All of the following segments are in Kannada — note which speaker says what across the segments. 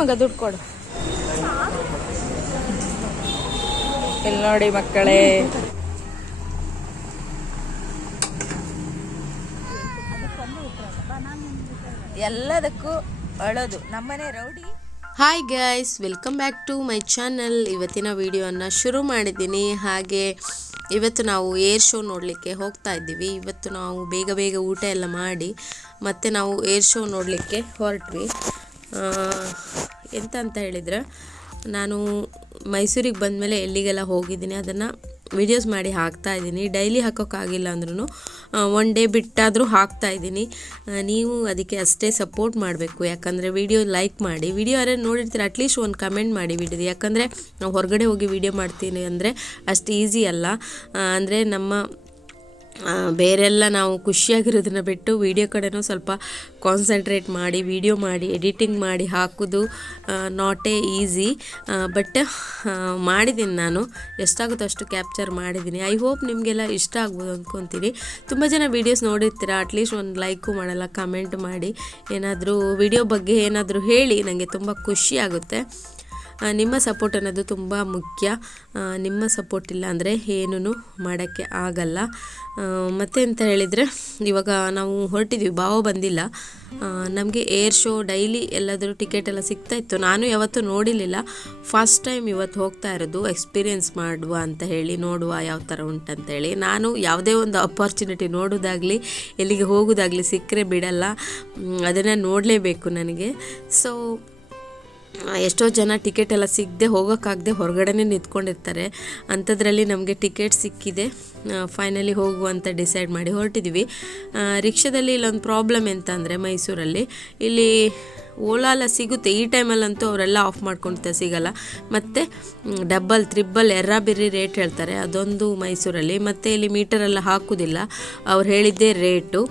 Speaker 1: ಮಗ ದುಡ್ಡು ಕೊಡು. ಇಲ್ಲಿ ನೋಡಿ ಮಕ್ಕಳೇ. ಎಲ್ಲದಕ್ಕೂ ಅಳೋದು. ನಮ್ಮನೆ rowdy.
Speaker 2: Hi guys welcome back to my channel ಇವತ್ತಿನ ವಿಡಿಯೋನ ಶುರು ಮಾಡಿದ್ದೀನಿ. ಹಾಗೆ ಇವತ್ತು ನಾವು ಏರ್ ಶೋ ನೋಡಲಿಕ್ಕೆ ಹೋಗ್ತಾ ಇದ್ದೀವಿ. ಇವತ್ತು ನಾವು ಬೇಗ ಬೇಗ ಊಟ ಎಲ್ಲ ಮಾಡಿ ಮತ್ತೆ ನಾವು ಏರ್ ಶೋ ನೋಡಲಿಕ್ಕೆ ಹೊರಟ್ವಿ. ಆ, ಎಂತ ಅಂತ ಹೇಳಿದರೆ, ನಾನು ಮೈಸೂರಿಗೆ ಬಂದಮೇಲೆ ಎಲ್ಲಿಗೆಲ್ಲ ಹೋಗಿದ್ದೀನಿ, ಅದನ್ನು ವಿಡಿಯೋಸ್ ಮಾಡಿ ಹಾಕ್ತಾ ಇದ್ದೀನಿ. ಡೈಲಿ ಹಾಕೋಕ್ಕಾಗಿಲ್ಲ ಅಂದ್ರೂ ಒನ್ ಡೇ ಬಿಟ್ಟಾದರೂ ಹಾಕ್ತಾ ಇದ್ದೀನಿ. ನೀವು ಅದಕ್ಕೆ ಅಷ್ಟೇ ಸಪೋರ್ಟ್ ಮಾಡಬೇಕು. ಯಾಕಂದರೆ ವಿಡಿಯೋ ಲೈಕ್ ಮಾಡಿ ವಿಡಿಯೋ ಯಾರು ನೋಡಿರ್ತೀರ ಅಟ್ಲೀಸ್ಟ್ ಒಂದು ಕಮೆಂಟ್ ಮಾಡಿ ವಿಡಿಯೋದು ಯಾಕಂದರೆ, ನಾವು ಹೊರಗಡೆ ಹೋಗಿ ವಿಡಿಯೋ ಮಾಡ್ತೀನಿ ಅಂದರೆ ಅಷ್ಟು ಈಸಿ ಅಲ್ಲ. ಅಂದರೆ ನಮ್ಮ ಬೇರೆಲ್ಲ ನಾವು ಖುಷಿಯಾಗಿರೋದನ್ನ ಬಿಟ್ಟು ವಿಡಿಯೋ ಕಡೆನೂ ಸ್ವಲ್ಪ ಕಾನ್ಸಂಟ್ರೇಟ್ ಮಾಡಿ ವಿಡಿಯೋ ಮಾಡಿ ಎಡಿಟಿಂಗ್ ಮಾಡಿ ಹಾಕೋದು ನಾಟ್ ಎ ಈಸಿ ಬಟ್ ಮಾಡಿದ್ದೀನಿ ನಾನು. ಎಷ್ಟಾಗುತ್ತೋ ಅಷ್ಟು ಕ್ಯಾಪ್ಚರ್ ಮಾಡಿದ್ದೀನಿ ಐ ಹೋಪ್ ನಿಮಗೆಲ್ಲ ಇಷ್ಟ ಆಗ್ಬೋದು ಅಂದ್ಕೊತೀನಿ ತುಂಬ ಜನ ವೀಡಿಯೋಸ್ ನೋಡಿರ್ತೀರ? ಅಟ್ಲೀಸ್ಟ್ ಒಂದು ಲೈಕು ಮಾಡಲ್ಲ ಕಮೆಂಟ್ ಮಾಡಿ. ಏನಾದರೂ ವಿಡಿಯೋ ಬಗ್ಗೆ ಏನಾದರೂ ಹೇಳಿ ನನಗೆ ತುಂಬ ಖುಷಿ ಆಗುತ್ತೆ. ಆ, ನಿಮ್ಮ ಸಪೋರ್ಟ್ ಅನ್ನೋದು ತುಂಬ ಮುಖ್ಯ. ನಿಮ್ಮ ಸಪೋರ್ಟ್ ಇಲ್ಲ ಅಂದರೆ ಏನೂ ಮಾಡೋಕ್ಕೆ ಆಗಲ್ಲ. ಮತ್ತೆ ಅಂತ ಹೇಳಿದರೆ, ಇವಾಗ ನಾವು ಹೊರಟಿದ್ವಿ, ಭಾವ ಬಂದಿಲ್ಲ. ನಮಗೆ ಏರ್ ಶೋ ಡೈಲಿ ಎಲ್ಲಾದರೂ ಟಿಕೆಟ್ ಎಲ್ಲ ಸಿಗ್ತಾ ಇತ್ತು. ನಾನು ಯಾವತ್ತೂ ನೋಡಿರಲಿಲ್ಲ. ಫಸ್ಟ್ ಟೈಮ್ ಇವತ್ತು ಹೋಗ್ತಾ ಇರೋದು ಎಕ್ಸ್ಪೀರಿಯೆನ್ಸ್ ಮಾಡುವ ಅಂತ ಹೇಳಿ, ನೋಡುವ ಯಾವ ಥರ ಉಂಟಂತೇಳಿ ನಾನು ಯಾವುದೇ ಒಂದು ಅಪಾರ್ಚುನಿಟಿ ನೋಡೋದಾಗಲಿ, ಎಲ್ಲಿಗೆ ಹೋಗೋದಾಗಲಿ ಸಿಕ್ಕರೆ ಬಿಡಲ್ಲ. ಅದನ್ನು ನೋಡಲೇಬೇಕು ನನಗೆ. ಸೊ ಎಷ್ಟೋ ಜನ ಟಿಕೆಟ್ ಎಲ್ಲ ಸಿಗದೆ ಹೋಗೋಕ್ಕಾಗದೆ ಹೊರಗಡೆನೇ ನಿಂತ್ಕೊಂಡಿರ್ತಾರೆ. ಅಂಥದ್ರಲ್ಲಿ ನಮಗೆ ಟಿಕೆಟ್ ಸಿಕ್ಕಿದೆ. ಫೈನಲಿ ಹೋಗುವಂತ ಡಿಸೈಡ್ ಮಾಡಿ ಹೊರಟಿದ್ವಿ. ರಿಕ್ಷಾದಲ್ಲಿ ಇಲ್ಲೊಂದು ಪ್ರಾಬ್ಲಮ್ ಎಂತ ಅಂದರೆ ಮೈಸೂರಲ್ಲಿ. ಇಲ್ಲಿ ಓಲಾ ಎಲ್ಲ ಸಿಗುತ್ತೆ. ಈ ಟೈಮಲ್ಲಂತೂ ಅವರೆಲ್ಲ ಆಫ್ ಮಾಡ್ಕೊಳ್ತಾ ಸಿಗಲ್ಲ. ಮತ್ತು ಡಬ್ಬಲ್ ತ್ರಿಬ್ಬಲ್ ಎರ್ರ ಬಿರ್ರಿ ರೇಟ್ ಹೇಳ್ತಾರೆ. ಅದೊಂದು ಮೈಸೂರಲ್ಲಿ. ಮತ್ತು ಇಲ್ಲಿ ಮೀಟರೆಲ್ಲ ಹಾಕೋದಿಲ್ಲ. ಅವ್ರು ಹೇಳಿದ್ದೇ ರೇಟು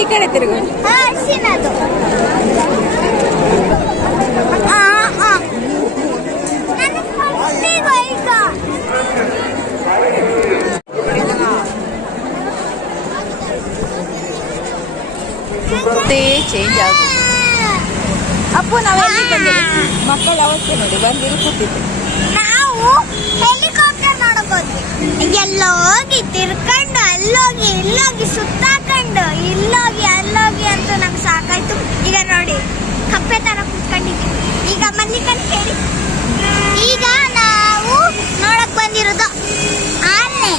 Speaker 1: ಈ ಕಡೆ ತಿರುಗು
Speaker 3: ಅರಿಶಿನದು ಆ ಆ ನನಗೆ ಕೊಟ್ಟಿಗೋ ಈಗ
Speaker 1: ಮತ್ತೆ ಚೇಂಜ್ ಆಗುತ್ತೆ ಅಪ್ಪು ನಾವು ಎಲ್ಲಿ ಬಂದಿರಿ ಮಕ್ಕಳ ಅವಸ್ಥೆ ನೋಡಿ ಬಂದಿರು ಕೂತಿದ್ದು
Speaker 3: ನಾವು ಹೆಲಿಕಾಪ್ಟರ್ ನೋಡಕ್ ಹೋದ್ವಿ ಎಲ್ಲ ಹೋಗಿ ತಿರ್ಕೊಂಡು ಅಲ್ಲೋಗಿ ಇಲ್ಲೋಗಿ ಸುತ್ತಾಕೊಂಡು ಇಲ್ಲೋಗಿ ಅಲ್ಲೋಗಿ ಅಂತೂ ನಮ್ಗೆ ಸಾಕಾಯ್ತು ಈಗ ನೋಡಿ ಕಪ್ಪೆ ತರ ಕುತ್ಕೊಂಡಿದ್ದೀವಿ ಈಗ ಮಲ್ಲಿಕನ್ ಕೇಳಿ ಈಗ ನಾವು ನೋಡಕ್ ಬಂದಿರೋದು ಆನೆ.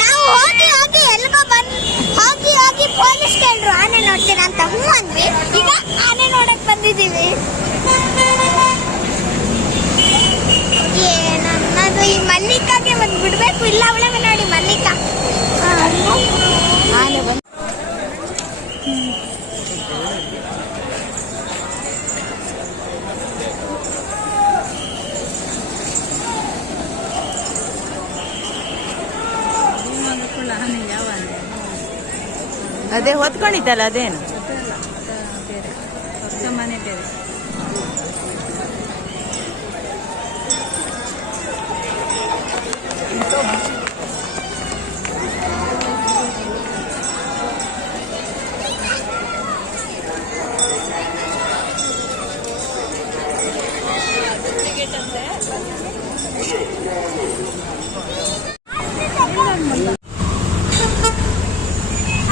Speaker 3: ನಾವು ಹೋಗಿ ಹೋಗಿ ಎಲ್ಗೋ ಬಂದ್ ಹೋಗಿ ಹೋಗಿ ಪೊಲೀಸ್ ಕೇಳ್ರು, ಆನೆ ನೋಡ್ತೀರ ಅಂತ. ಹ್ಞೂ ಅಂದ್ವಿ. ಈಗ ಆನೆ ನೋಡಕ್ ಬಂದಿದ್ದೀವಿ. ಏನನ್ನದು, ಈ ಮಲ್ಲಿಕಾಗೆ ಒಂದು ಬಿಡ್ಬೇಕು, ಇಲ್ಲ ಅವಳವೆ ನೋಡಿ ಮಲ್ಲಿಕಾ.
Speaker 1: ಆನೆ ಅದೇ ಹೊತ್ಕೊಂಡಿತ್ತಲ್ಲ ಅದೇನು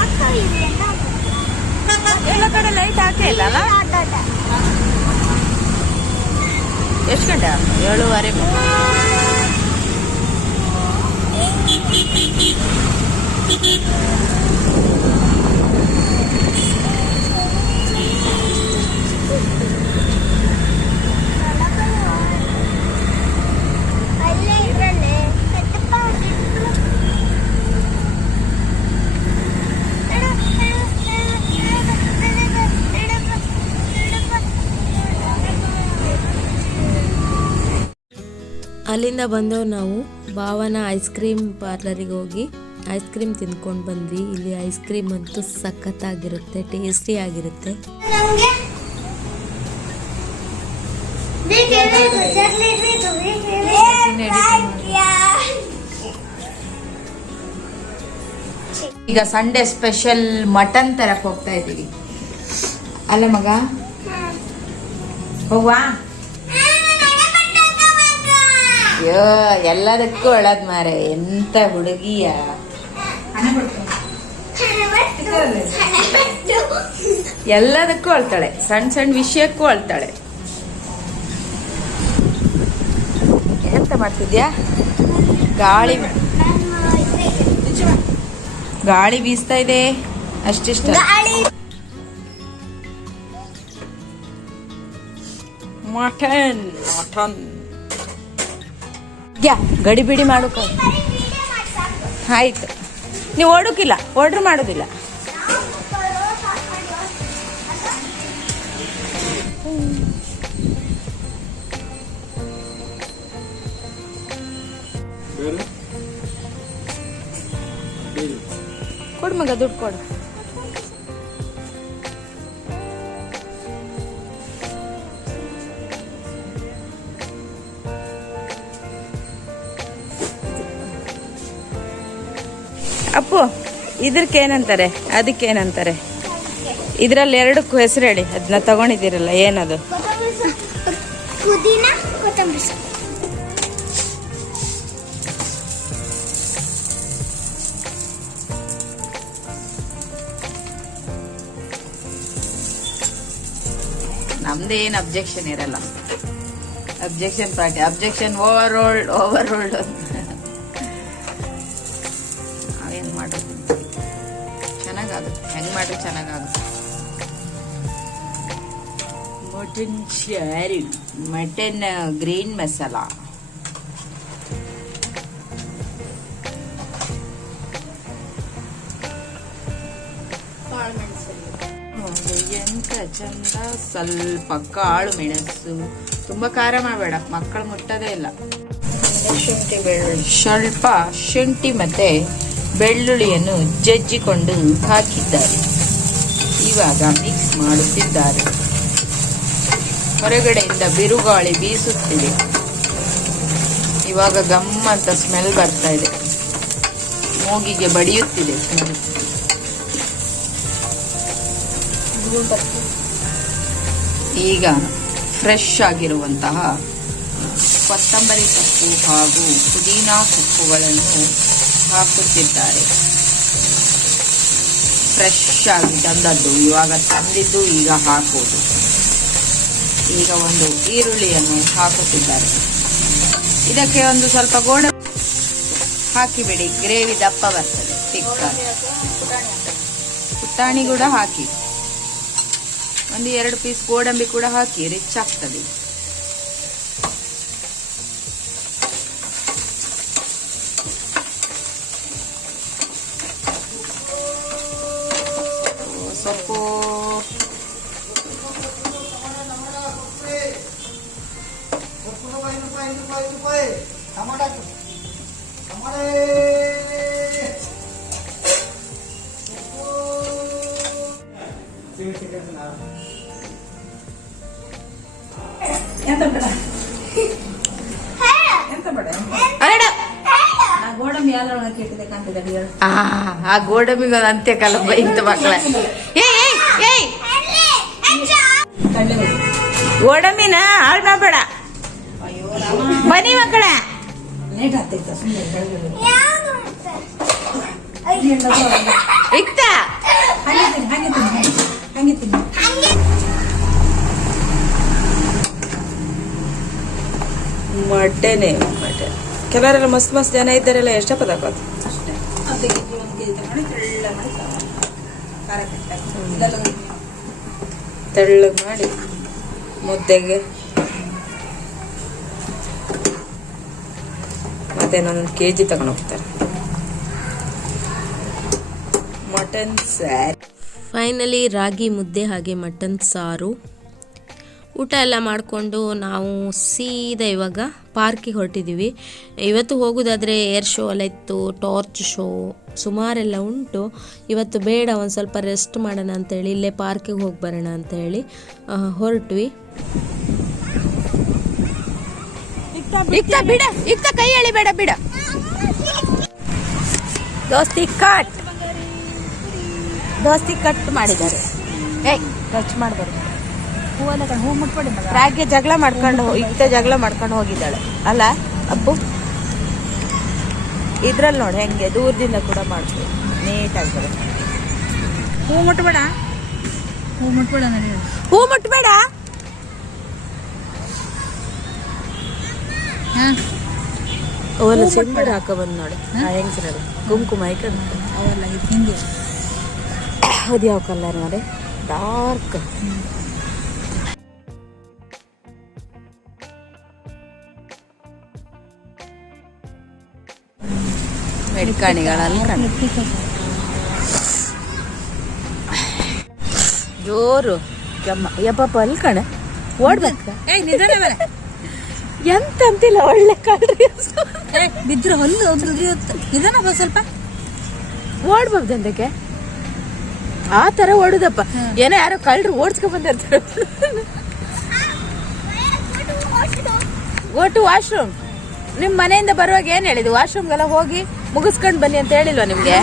Speaker 3: ಅಕ್ಕ ಇದೆ
Speaker 1: ಎಲ್ಲ ಕಡೆ ಲೈಟ್ ಹಾಕೇ ಇಲ್ಲ ಅಲ್ಲ ಎಷ್ಟು ಗಂಟೆ? ಏಳುವರೆ
Speaker 2: ಅಲ್ಲಿಂದ ಬಂದು ನಾವು ಭಾವನ ಐಸ್ ಕ್ರೀಮ್ ಪಾರ್ಲರಿಗೆ ಹೋಗಿ ಐಸ್ ಕ್ರೀಮ್ ತಿನ್ಕೊಂಡು ಬಂದ್ವಿ. ಇಲ್ಲಿ ಐಸ್ ಕ್ರೀಮ್ ಅಂತೂ ಸಖತ್ತಾಗಿರುತ್ತೆ ಟೇಸ್ಟಿ ಆಗಿರುತ್ತೆ.
Speaker 1: ಈಗ ಸಂಡೇ ಸ್ಪೆಷಲ್ ಮಟನ್ ತರಕ್ ಹೋಗ್ತಾ ಇದೀವಿ. ಅಲ್ಲ ಮಗ? ಹೋಗ್ವಾ? ಅಯ್ಯೋ, ಎಲ್ಲದಕ್ಕೂ ಒಳದ್ ಮಾರೆ. ಎಂತ ಹುಡುಗಿಯ. ಎಲ್ಲದಕ್ಕೂ ಅಳ್ತಾಳೆ. ಸಣ್ಣ ಸಣ್ಣ ವಿಷಯಕ್ಕೂ ಅಳ್ತಾಳೆ. ಎಂತ ಮಾಡ್ತಿದ್ಯಾ? ಗಾಳಿ ಗಾಳಿ ಬೀಸ್ತಾ ಇದೆ. ಅಷ್ಟಿಷ್ಟ. Mutton mutton. ಯಾ ಗಡಿ ಬಿಡಿ ಮಾಡೋಕ. ಆಯ್ತು. ನೀವು ಓಡೋಕಿಲ್ಲ ಆರ್ಡ್ರ್ ಮಾಡೋದಿಲ್ಲ. ಕೊಡು ಮಗ ದುಡ್ಡು ಕೊಡು. ಅಪ್ಪು ಇದಕ್ಕೆ ಏನಂತಾರೆ ಅದಕ್ಕೆ ಏನಂತಾರೆ ಇದ್ರಲ್ಲಿ ಎರಡಕ್ಕೂ ಹೆಸರು ಹೇಳಿ. ಅದನ್ನ ತಗೊಂಡಿದ್ದೀರಲ್ಲ ಏನದು? ನಮ್ದೇನು ಅಬ್ಜೆಕ್ಷನ್ ಇರಲ್ಲ. Objection party objection over old over old mutton ಶರಿ ಮಟನ್ ಗ್ರೀನ್ ಮಸಾಲ. ಎಂತ ಚಂದ ಸ್ವಲ್ಪ ಕಾಳು ಮೆಣಸು. ತುಂಬಾ ಖಾರ ಮಾಡಬೇಡ ಮಕ್ಕಳು ಮುಟ್ಟದೇ ಇಲ್ಲ. ಶುಂಠಿ ಬೆಳ್ಳುಳ್ಳಿ ಸ್ವಲ್ಪ ಶುಂಠಿ ಮತ್ತೆ ಬೆಳ್ಳುಳ್ಳಿಯನ್ನು ಜಜ್ಜಿಕೊಂಡು ಹಾಕಿದ್ದಾರೆ. ಇವಾಗ ಮಿಕ್ಸ್ ಮಾಡುತ್ತಿದ್ದಾರೆ. ಹೊರಗಡೆಯಿಂದ ಬಿರುಗಾಳಿ ಬೀಸುತ್ತಿದೆ. ಇವಾಗ ಗಮ್ ಅಂತ ಸ್ಮೆಲ್ ಬರ್ತಾ ಇದೆ. ಮೂಗಿಗೆ ಬಡಿಯುತ್ತಿದೆ ಈಗ ಫ್ರೆಶ್ ಆಗಿರುವಂತಹ ಕೊತ್ತಂಬರಿ ಸೊಪ್ಪು ಹಾಗೂ ಪುದೀನಾ ಸೊಪ್ಪುಗಳನ್ನು ಹಾಕುತ್ತಿದ್ದಾರೆ. ಫ್ರೆಶ್ ಆಗಿ ತಂದದ್ದು ಇವಾಗ ತಂದಿದ್ದು ಈಗ ಹಾಕುವುದು ಈಗ ಒಂದು ಈರುಳ್ಳಿಯನ್ನು ಹಾಕುತ್ತಿದ್ದಾರೆ. ಇದಕ್ಕೆ ಒಂದು ಸ್ವಲ್ಪ ಗೋಡ ಹಾಕಿಬಿಡಿ. ಗ್ರೇವಿ ದಪ್ಪ ಬರ್ತದೆ. ಪುಟಾಣಿ ಕೂಡ ಹಾಕಿ. ಒಂದು ಎರಡು ಪೀಸ್ ಗೋಡಂಬಿ ಕೂಡ ಹಾಕಿ. ರಿಚ್ ಆಗ್ತದೆ. ಸೊಪ್ಪು ಆ ಗೋಡಂಬಿಗೆ ಒಂದು ಅಂತ್ಯಕಾಲ ಬೈಂತ ಮಕ್ಕಳ. ಗೋಡಂಬಿನ ಹಾಳು ಮಾಡಬೇಡ. ಬನ್ನಿ ಮಕ್ಕಳ. ಇಕ್ತ. ಮಟ್ಟೆ ಕೆಲವರೆಲ್ಲ ಮಸ್ತ್ ಮಸ್ತ್ ಜನ ಇದ್ದಾರೆಲ್ಲ ಎಷ್ಟ ತೆಳ್ಳಗೆ ಮಾಡಿ ಮುದ್ದೆಗೆ. ಮತ್ತೆ ನಾನು ಕೆ ಜಿ ತಗೊಂಡು ಹೋಗ್ತಾರೆ. ಮಟನ್ ಸ್ಯಾರಿ
Speaker 2: ಫೈನಲಿ ರಾಗಿ ಮುದ್ದೆ ಹಾಗೆ ಮಟನ್ ಸಾರು. ಊಟ ಎಲ್ಲ ಮಾಡಿಕೊಂಡು ನಾವು ಸೀದಾ ಇವಾಗ ಪಾರ್ಕಿಗೆ ಹೊರಟಿದ್ದೀವಿ. ಇವತ್ತು ಹೋಗೋದಾದರೆ ಏರ್ ಶೋ ಎಲ್ಲ ಇತ್ತು ಟಾರ್ಚ್ ಶೋ ಸುಮಾರೆಲ್ಲ ಉಂಟು. ಇವತ್ತು ಬೇಡ ಒಂದು ಸ್ವಲ್ಪ ರೆಸ್ಟ್ ಮಾಡೋಣ ಅಂತೇಳಿ ಇಲ್ಲೇ ಪಾರ್ಕಿಗೆ ಹೋಗಿ ಬರೋಣ ಅಂತೇಳಿ ಹೊರಟ್ವಿ.
Speaker 1: ಬಿಡ ಇಕ್ತ ಕೈ ಎಳಿಬೇಡ ಬಿಡ ದೋಸ್ತಿ ಕಟ್ ದೋಸ್ತಿ ಕಟ್ ಮಾಡಿದ್ದಾರೆ. ಏಯ್ ಟಚ್ ಮಾಡಬಾರ್ದು. ರಾಗಿ ಜಗಳ ಮಾಡ್ಕೊಂಡು ಇತ್ತ ಜಗಳ ಮಾಡ್ಕೊಂಡು ಹೋಗಿದ್ದಾಳೆ. ಅಲ್ಲ ಅಬ್ಬು ಇದ್ರಲ್ಲಿ ನೋಡಿ ಹೆಂಗೆ ದೂರದಿಂದ ಕೂಡ ಮಾಡ್ತೀವಿ. ನೀಟಾಗಿ ಬರುತ್ತೆ
Speaker 4: ಹೂ ಮುಟ್ಬೇಡ. ಹೂ ಮುಟ್ಬೇಡ ನನಗೆ.
Speaker 1: ಹೂ ಮುಟ್ಬೇಡ?
Speaker 4: ಹಾ.
Speaker 1: ಅವೆಲ್ಲ ಹಾಕ ಬಂದ್ ನೋಡಿ. ಹೆಂಗಸರಲ್ಲ ಕುಂಕುಮ ಐಕಂತ
Speaker 4: ಅವೆಲ್ಲ ಇದು ಹಿಂದೆ
Speaker 1: ಅದು ಯಾವ ಕಲರ್ ನೋಡಿ ಡಾರ್ಕ್ ಮೆಡ್ಕಾಣಿಗಳಲ್ಲಿ ಕಣ್ಣು ಜೋರು ಕೆಮ್ಮ ಯಪ್ಪ ಅಲ್ಲಿ ಕಣ. ಓಡ್ಬೇಕ. ಎಂತ ಅಂತಿಲ್ಲ ಒಳ್ಳೆ ಕಳ್ರಿ
Speaker 4: ಏ ಬಿದ್ರೆ ಹೊಲ್ಲು ಉದ್ರಿಯುತ್ತೆ. ನಿಧಾನ ಬಾ ಸ್ವಲ್ಪ.
Speaker 1: ಓಡ್ಬೋದಂದಕ್ಕೆ ಆ ತರ ಓಡುದಪ್ಪ. ಏನೋ ಯಾರೋ ಕಳ್ರು ಓಡ್ಸ್ಕೊ ಬಂದಿರ್ತಾರೆ ಗೋ ಟು ವಾಶ್ರೂಮ್ ನಿಮ್ ಮನೆಯಿಂದ ಬರುವಾಗ ಏನ್ ಹೇಳಿದ್ವಿ ವಾಶ್ರೂಮ್ಗೆಲ್ಲ ಹೋಗಿ ಮುಗಿಸ್ಕೊಂಡ್ ಬನ್ನಿ ಅಂತ ಹೇಳಿಲ್ವಾ ನಿಮ್ಗೆ?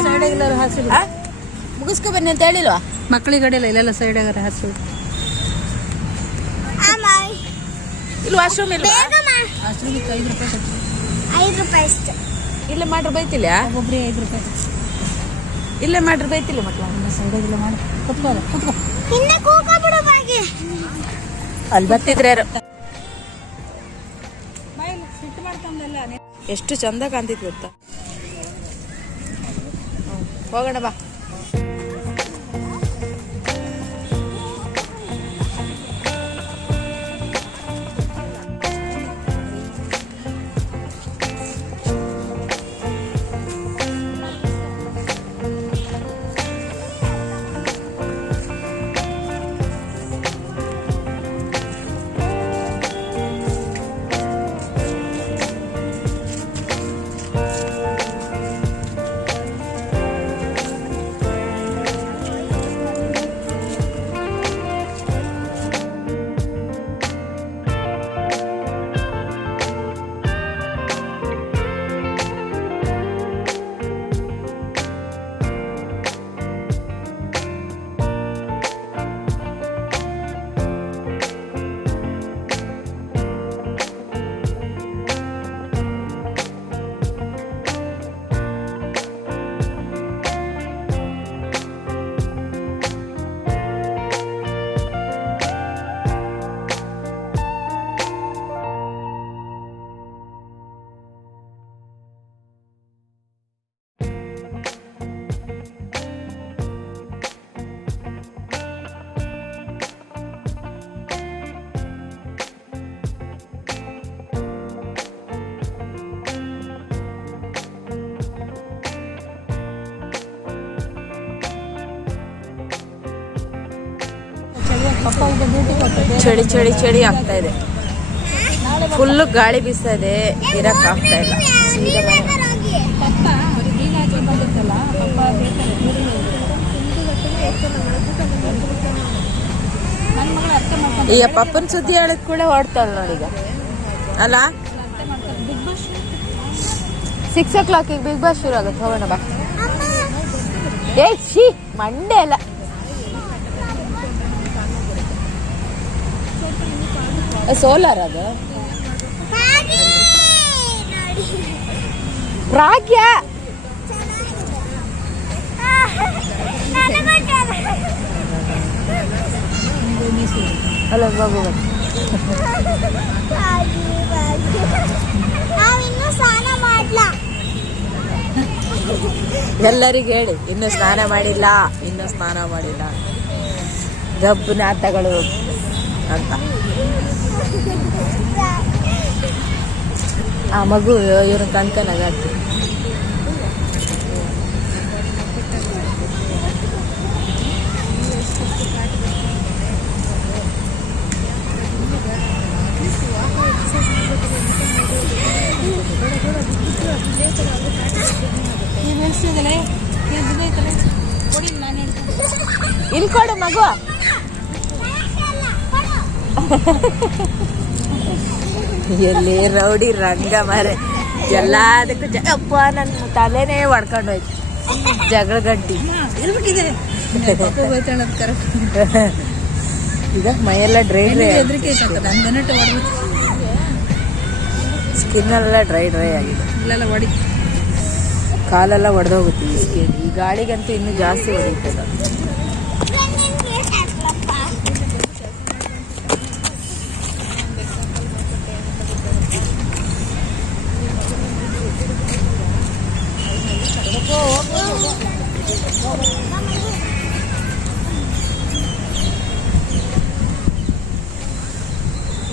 Speaker 1: ಮುಗಿಸ್ಕೊ ಬನ್ನಿ ಅಂತ ಹೇಳಿಲ್ವಾ?
Speaker 4: ಮಕ್ಕಳಿಗಡೆ ಇಲ್ಲ ಇಲ್ಲೆಲ್ಲ ಸೈಡಾಗಾರ ಹಸಿರು
Speaker 1: ಇಲ್ಲಿ ವಾಶ್ರೂಮ್ ಇಲ್ಲ
Speaker 4: ವಾಶ್ರೂಮ್ ಐದು ರೂಪಾಯಿ
Speaker 3: ಐದು ರೂಪಾಯಿ ಅಷ್ಟೇ.
Speaker 1: ಇಲ್ಲೇ ಮಾಡ್ರೆ ಬೈತಿಲ್ಲ
Speaker 4: ಒಬ್ಬರಿ ಐದು ರೂಪಾಯಿ
Speaker 1: ಇಲ್ಲೇ ಮಾಡ್ರೆ ಬೈತಿಲ್ಲ ಮಕ್ಕಳು
Speaker 4: ಸೈಡಾಗೆಲ್ಲ ಮಾಡಿ. ಕುತ್ಕೋ ಕುತ್ಕೋ.
Speaker 3: ಹಿಂದೆ ಕೂಕ ಬಿಡು ಬಾಗಿ.
Speaker 1: ಅಲ್ಲಿ ಬರ್ತಿದ್ರೆ ಎಷ್ಟು ಚಂದ ಕಾಣ್ತಿತ್ತು ಗೊತ್ತಾ. ಹೋಗೋಣ ಬಾ. ಚಳಿ ಚಳಿ ಚಳಿ ಆಗ್ತಾ ಇದೆ. ಫುಲ್ಲು ಗಾಳಿ ಬೀಸ್ತಾ ಇದೆ. ಇರಕ್ ಆಗ್ತಾ ಇಲ್ಲ. ಈ ಪಪ್ಪನ ಸುದ್ದಿ ಹೇಳಕ್ ಕೂಡ ಹೊಡ್ತಾಳ ನೋಡೀಗ ಅಲ್ಲ? ಸಿಕ್ಸ್ ಓ ಕ್ಲಾಕಿಗೆ ಬಿಗ್ ಬಾಸ್ ಶುರು ಆಗುತ್ತೆ. ಹೋಗೋಣ ಬಾ. ಏ ಶಿ ಮಂಡೆ ಅಲ್ಲ. ಸೋಲಾರ್ ಅದು? ಪ್ರಾಗ್ಯ ಅಲ್ಲ ಬಾಬು ಎಲ್ಲರಿಗೆ ಹೇಳಿ, ಇನ್ನು ಸ್ನಾನ ಮಾಡಿಲ್ಲ, ಇನ್ನು ಸ್ನಾನ ಮಾಡಿಲ್ಲ. ಗಬ್ಬು ನಾತಗಳು. ಅಂತ. ಆ ಮಗು ಇವ್ರ ಕಂಕನಾಗತ್ತೆ ಇಲ್ಲಿ ಇಲ್ಕೊಡು ಮಗು. ಎಲ್ಲಿ ರೌಡಿ ರಂಗ ಮಾರೆ. ಎಲ್ಲದಕ್ಕೂ ಜಪ್ಪ ಅಪ್ಪ ನನ್ನ ತಲೆನೇ ಹೊಡ್ಕೊಂಡು ಹೋಯ್ತು. ಜಗಳ ಗಡ್ಡಿ ಈಗ ಮೈಯೆಲ್ಲ ಡ್ರೈ ಡ್ರೈ
Speaker 4: ಹೆದರಿಕೆ ಐತಂತ ನನ್ನ ಬೆನ್ನಟ್ಟು ಹೊಡ್ಬಿಟ್ಟು
Speaker 1: ಸ್ಕಿನ್ ಎಲ್ಲ ಡ್ರೈ ಡ್ರೈ ಆಗಿದೆ. ಕಾಲೆಲ್ಲ ಒಡೆದೋಗುತ್ತೆ ಈ ಸ್ಕಿನ್ ಈ ಗಾಳಿಗಂತೂ ಇನ್ನೂ ಜಾಸ್ತಿ ಹೊಡೆಯುತ್ತದೆ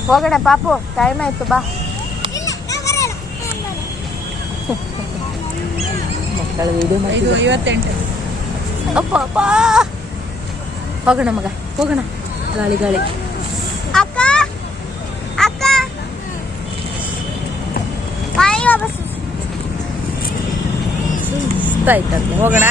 Speaker 1: ಹೋಗೋಣ ಪಾಪು ಟೈಮ್ ಆಯ್ತು ಬಾ. ಮಕ್ಕಳು ಇದು
Speaker 4: ಐವತ್ತೆಂಟು.
Speaker 1: ಅಪ್ಪ ಹೋಗೋಣ ಮಗ ಹೋಗೋಣ. ಗಾಳಿ ಗಾಳಿ.
Speaker 3: ಅಕ್ಕ ಅಕ್ಕ. ಮನೆಗೆ ವಾಪಸ್.
Speaker 1: ಸುಸ್ತಾಯ್ತಂತೆ ಹೋಗೋಣ.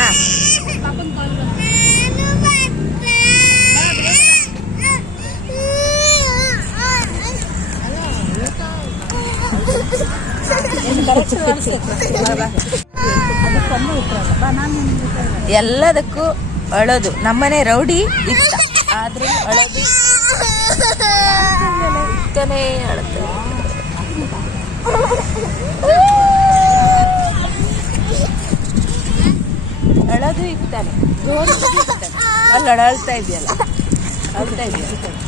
Speaker 1: ಎಲ್ಲದಕ್ಕೂ ಅಳೋದು. ನಮ್ಮನೆ ರೌಡಿ ಇಷ್ಟ. ಆದ್ರೂ ಅಳೋದು. ಇಷ್ಟನೇ ಅಳುತ್ತೆ ಅಳೋದು ಇರ್ತಾನೆ ಅಲ್ಲಿ ಅಳಳ್ತಾ ಇದೆಯಲ್ಲ. ಅಳ್ತಾ ಇದೆಯಲ್ಲ.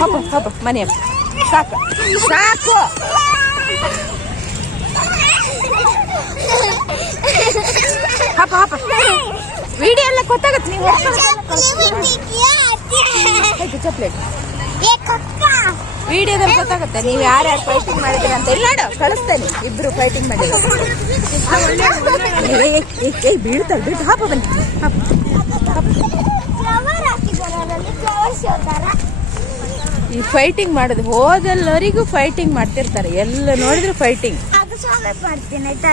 Speaker 1: ಹಬ್ಬ ಹಬ್ಬ ಮನೆ. ಸಾಕು. ಸಾಕು. ಹಬ್ಬ ಹಬ್ಬ. ವಿಡಿಯೋ ಎಲ್ಲ ಗೊತ್ತಾಗತ್ತೆ ನೀವು ಚಪ್ಲೇಟ್ ವಿಡಿಯೋದಲ್ಲಿ ಗೊತ್ತಾಗುತ್ತೆ. ನೀವು ಯಾರ್ಯಾರು ಫೈಟಿಂಗ್ ಮಾಡಿದ್ರಿ ಅಂತ ಇಲ್ಲ ನೋಡು ಕಳಿಸ್ತೇನೆ. ಇಬ್ರು ಫೈಟಿಂಗ್ ಮಾಡಿದ್ರು ಬೀಳ್ತಾರೆ ಬಿಟ್ಟು ಹಾಪ ಬನ್ನಿ. ಹಾಪ
Speaker 3: ಫ್ಲವರ್ ಹಾಕಿದ್ದಾರೆ ಅದರಲ್ಲಿ ಫ್ಲವರ್ ಶೋ ತರ
Speaker 1: ಈ ಫೈಟಿಂಗ್ ಮಾಡೋದು ಹೋದಲ್ಲವರಿಗೂ ಫೈಟಿಂಗ್ ಮಾಡ್ತಿರ್ತಾರೆ. ಎಲ್ಲ ನೋಡಿದ್ರು ಫೈಟಿಂಗ್
Speaker 3: ಆಯ್ತಾ?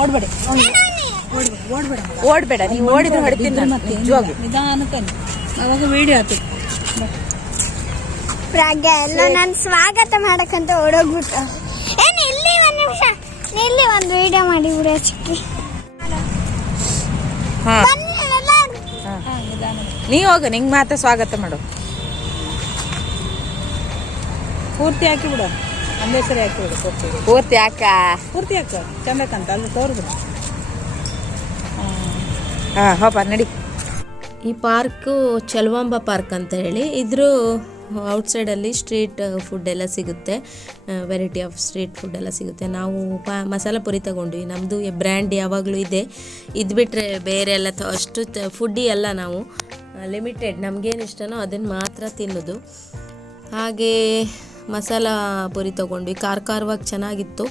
Speaker 4: ಓಡ್ಬೇಡಿ.
Speaker 3: ಓಡ್ಬೇಡ
Speaker 1: ಓಡ್ಬೇಡ. ನೀವು ಓಡಿದ್ರೆ ಹೊಡಿತೀನಿ
Speaker 4: ನಿಧಾನಕ್ಕೆ ಅವಾಗ ವಿಡಿಯೋ ಆತು
Speaker 3: ಪ್ರಾಗ್ಯ ಎಲ್ಲ ನಾನು ಸ್ವಾಗತ ಮಾಡಕ್ಕಂತ ಓಡೋಗ್ಬಿಟ್ಟು. ಏನು ಇಲ್ಲಿ ಒಂದು ನಿಮಿಷ. ಇಲ್ಲಿ ಒಂದು ವಿಡಿಯೋ ಮಾಡಿ ಬಿಡು ಚಿಕ್ಕಿ.
Speaker 1: ಹಾ.
Speaker 3: ಬನ್ನಿ ಎಲ್ಲರೂ.
Speaker 1: ನೀ ಹೋಗು ನಿಂಗೆ ಮಾತ್ರ ಸ್ವಾಗತ ಮಾಡು.
Speaker 4: ಪೂರ್ತಿ ಹಾಕಿ ಬಿಡು ಅಂದೇ ಸರಿ ಹಾಕಿ ಪೂರ್ತಿ.
Speaker 1: ಪೂರ್ತಿ ಹಾಕ.
Speaker 4: ಪೂರ್ತಿ ಹಾಕ ಚಂದಕ್ಕಂತ ಅಲ್ಲಿ ತೋರ್ಬಿಡು.
Speaker 1: ಹಾ ಹೋಪ ನಡಿ.
Speaker 2: ಈ ಪಾರ್ಕು ಚಲವಾಂಬ ಪಾರ್ಕ್ ಅಂತ ಹೇಳಿ ಇದ್ರ ಔಟ್ಸೈಡಲ್ಲಿ ಸ್ಟ್ರೀಟ್ ಫುಡ್ ಎಲ್ಲ ಸಿಗುತ್ತೆ. ವೆರೈಟಿ ಆಫ್ ಸ್ಟ್ರೀಟ್ ಫುಡ್ ಎಲ್ಲ ಸಿಗುತ್ತೆ. ನಾವು ಪಾ, ಮಸಾಲ ಪುರಿ ತಗೊಂಡ್ವಿ. ನಮ್ಮದು ಬ್ರ್ಯಾಂಡ್ ಯಾವಾಗಲೂ ಇದೆ. ಇದು ಬಿಟ್ಟರೆ ಬೇರೆ ಎಲ್ಲ ಅಷ್ಟು ಫುಡ್ಡಿ ಎಲ್ಲ ನಾವು. ಲಿಮಿಟೆಡ್ ನಮಗೇನು ಇಷ್ಟನೋ ಅದನ್ನು ಮಾತ್ರ ತಿನ್ನೋದು. ಹಾಗೆ ಮಸಾಲ ಪುರಿ ತೊಗೊಂಡ್ವಿ. ಖಾರ ಖಾರವಾಗಿ ಚೆನ್ನಾಗಿತ್ತು.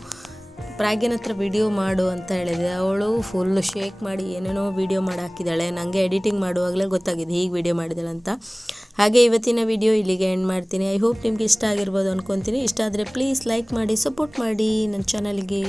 Speaker 2: ಪ್ರಾಗಿನ ಹತ್ರ ವಿಡಿಯೋ ಮಾಡು ಅಂತ ಹೇಳಿದೆ. ಅವಳು ಫುಲ್ ಶೇಕ್ ಮಾಡಿ ಏನೇನೋ ವಿಡಿಯೋ ಮಾಡಿ ಹಾಕಿದ್ದಾಳೆ. ನನಗೆ ಎಡಿಟಿಂಗ್ ಮಾಡುವಾಗಲೇ ಗೊತ್ತಾಗಿದೆ. ಹೀಗೆ ವಿಡಿಯೋ ಮಾಡಿದಾಳೆ ಅಂತ ಹಾಗೆ ಇವತ್ತಿನ ವಿಡಿಯೋ ಇಲ್ಲಿಗೆ ಎಂಡ್ ಮಾಡ್ತೀನಿ. ಐ ಹೋಪ್ ನಿಮ್ಗೆ ಇಷ್ಟ ಆಗಿರ್ಬೋದು ಅನ್ಕೊತೀನಿ. ಇಷ್ಟ ಆದರೆ ಪ್ಲೀಸ್ ಲೈಕ್ ಮಾಡಿ ಸಪೋರ್ಟ್ ಮಾಡಿ ನನ್ನ ಚಾನಲ್ಗೆ